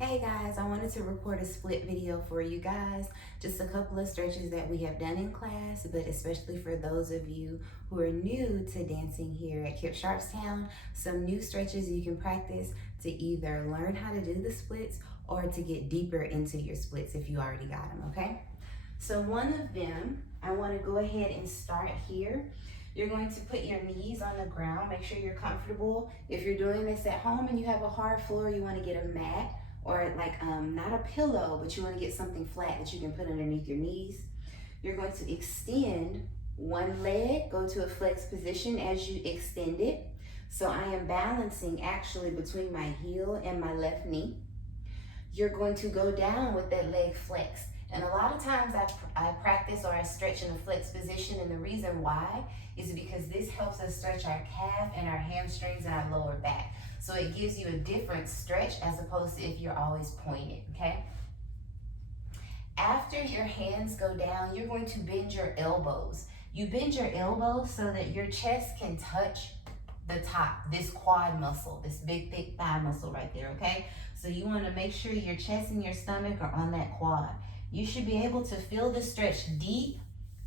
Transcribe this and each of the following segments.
Hey guys, I wanted to record a split video for you guys. Just a couple of stretches that we have done in class, but especially for those of you who are new to dancing here at KIPP Sharpstown, some new stretches you can practice to either learn how to do the splits or to get deeper into your splits if you already got them, okay? So one of them, I want to go ahead and start here. You're going to put your knees on the ground, make sure you're comfortable. If you're doing this at home and you have a hard floor, you want to get a mat or not a pillow, but you want to get something flat that you can put underneath your knees. You're going to extend one leg, go to a flex position as you extend it. So I am balancing actually between my heel and my left knee. You're going to go down with that leg flexed. And a lot of times I practice or I stretch in a flex position, and the reason why is because this helps us stretch our calf and our hamstrings and our lower back. So it gives you a different stretch as opposed to if you're always pointed, okay? After your hands go down, you're going to bend your elbows. You bend your elbows so that your chest can touch the top, this quad muscle, this big, thick thigh muscle right there, okay? So you want to make sure your chest and your stomach are on that quad. You should be able to feel the stretch deep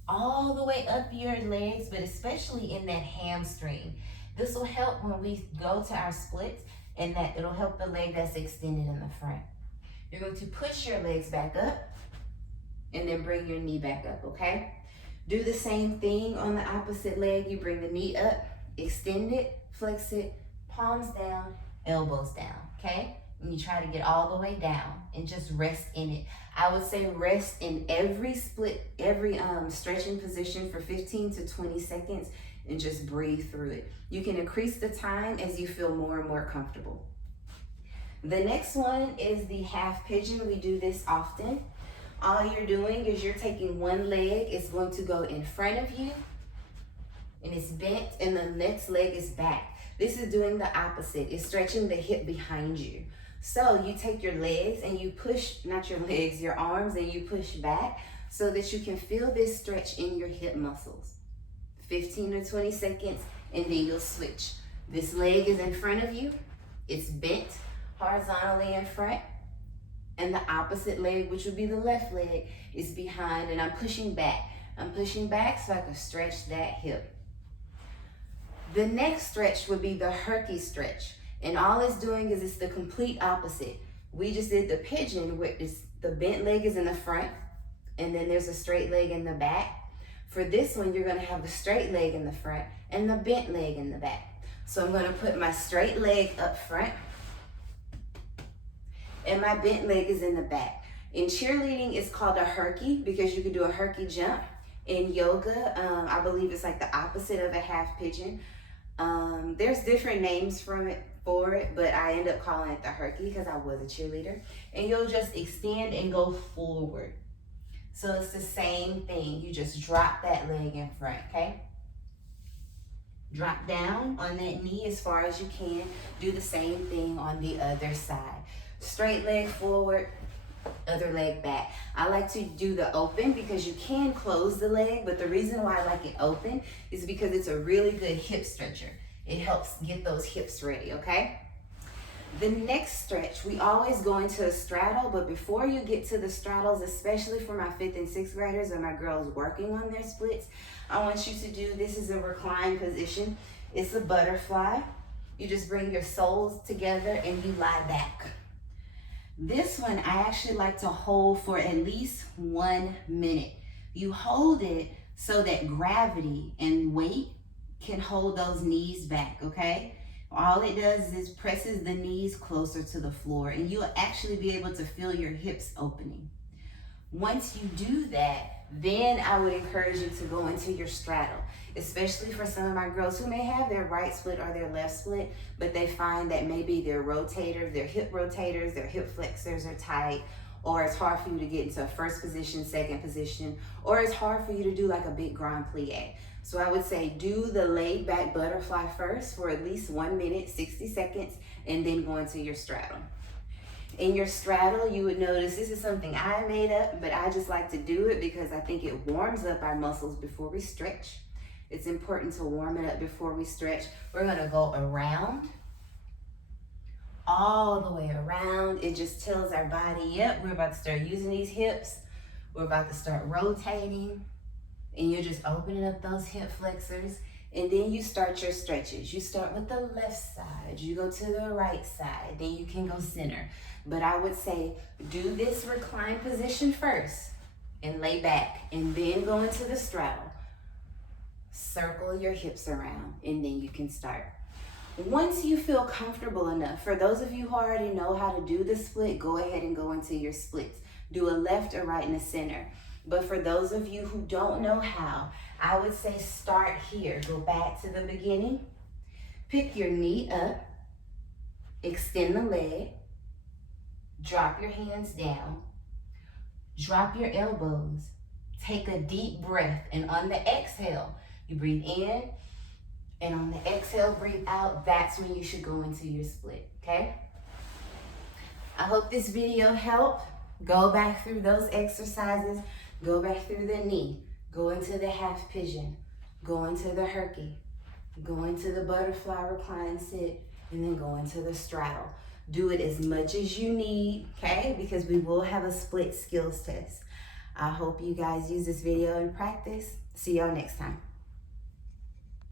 all the way up your legs, but especially in that hamstring. This will help when we go to our splits, and that it'll help the leg that's extended in the front. You're going to push your legs back up and then bring your knee back up, okay? Do the same thing on the opposite leg. You bring the knee up, extend it, flex it, palms down, elbows down, okay? And you try to get all the way down and just rest in it. I would say rest in every split, every stretching position for 15 to 20 seconds and just breathe through it. You can increase the time as you feel more and more comfortable. The next one is the half pigeon. We do this often. All you're doing is you're taking one leg, it's going to go in front of you and it's bent, and the next leg is back. This is doing the opposite. It's stretching the hip behind you. So you take your legs and you push, not your legs, your arms, and you push back so that you can feel this stretch in your hip muscles. 15 or 20 seconds, and then you'll switch. This leg is in front of you. It's bent horizontally in front. And the opposite leg, which would be the left leg, is behind, and I'm pushing back. I'm pushing back so I can stretch that hip. The next stretch would be the herky stretch. And all it's doing is it's the complete opposite. We just did the pigeon where the bent leg is in the front and then there's a straight leg in the back. For this one, you're gonna have the straight leg in the front and the bent leg in the back. So I'm gonna put my straight leg up front and my bent leg is in the back. In cheerleading, it's called a herky because you can do a herky jump. In yoga, I believe it's like the opposite of a half pigeon. There's different names for it, but I end up calling it the herky because I was a cheerleader. And you'll just extend and go forward. So it's the same thing. You just drop that leg in front, okay? Drop down on that knee as far as you can. Do the same thing on the other side. Straight leg forward, other leg back. I like to do the open because you can close the leg, but the reason why I like it open is because it's a really good hip stretcher. It helps get those hips ready, okay? The next stretch, we always go into a straddle, but before you get to the straddles, especially for my 5th and 6th graders or my girls working on their splits, I want you to do, this is a recline position. It's a butterfly. You just bring your soles together and you lie back. This one, I actually like to hold for at least 1 minute. You hold it so that gravity and weight can hold those knees back, okay? All it does is presses the knees closer to the floor, and you'll actually be able to feel your hips opening. Once you do that, then I would encourage you to go into your straddle, especially for some of my girls who may have their right split or their left split, but they find that maybe their rotators, their hip rotators, their hip flexors are tight, or it's hard for you to get into a first position, second position, or it's hard for you to do like a big grand plie. So I would say do the laid back butterfly first for at least 1 minute, 60 seconds, and then go into your straddle. In your straddle, you would notice this is something I made up, but I just like to do it because I think it warms up our muscles before we stretch. It's important to warm it up before we stretch. We're gonna go around, all the way around. It just tells our body, yep, we're about to start using these hips. We're about to start rotating. And you're just opening up those hip flexors. And then you start your stretches. You start with the left side. You go to the right side. Then you can go center. But I would say do this recline position first and lay back. And then go into the straddle. Circle your hips around. And then you can start. Once you feel comfortable enough, for those of you who already know how to do the split, go ahead and go into your splits. Do a left, a right, and a center. But for those of you who don't know how, I would say start here. Go back to the beginning. Pick your knee up. Extend the leg. Drop your hands down. Drop your elbows. Take a deep breath. And on the exhale, you breathe in. And on the exhale, breathe out. That's when you should go into your split, okay? I hope this video helped. Go back through those exercises. Go back through the knee. Go into the half pigeon. Go into the herky. Go into the butterfly recline sit. And then go into the straddle. Do it as much as you need, okay? Because we will have a split skills test. I hope you guys use this video in practice. See y'all next time.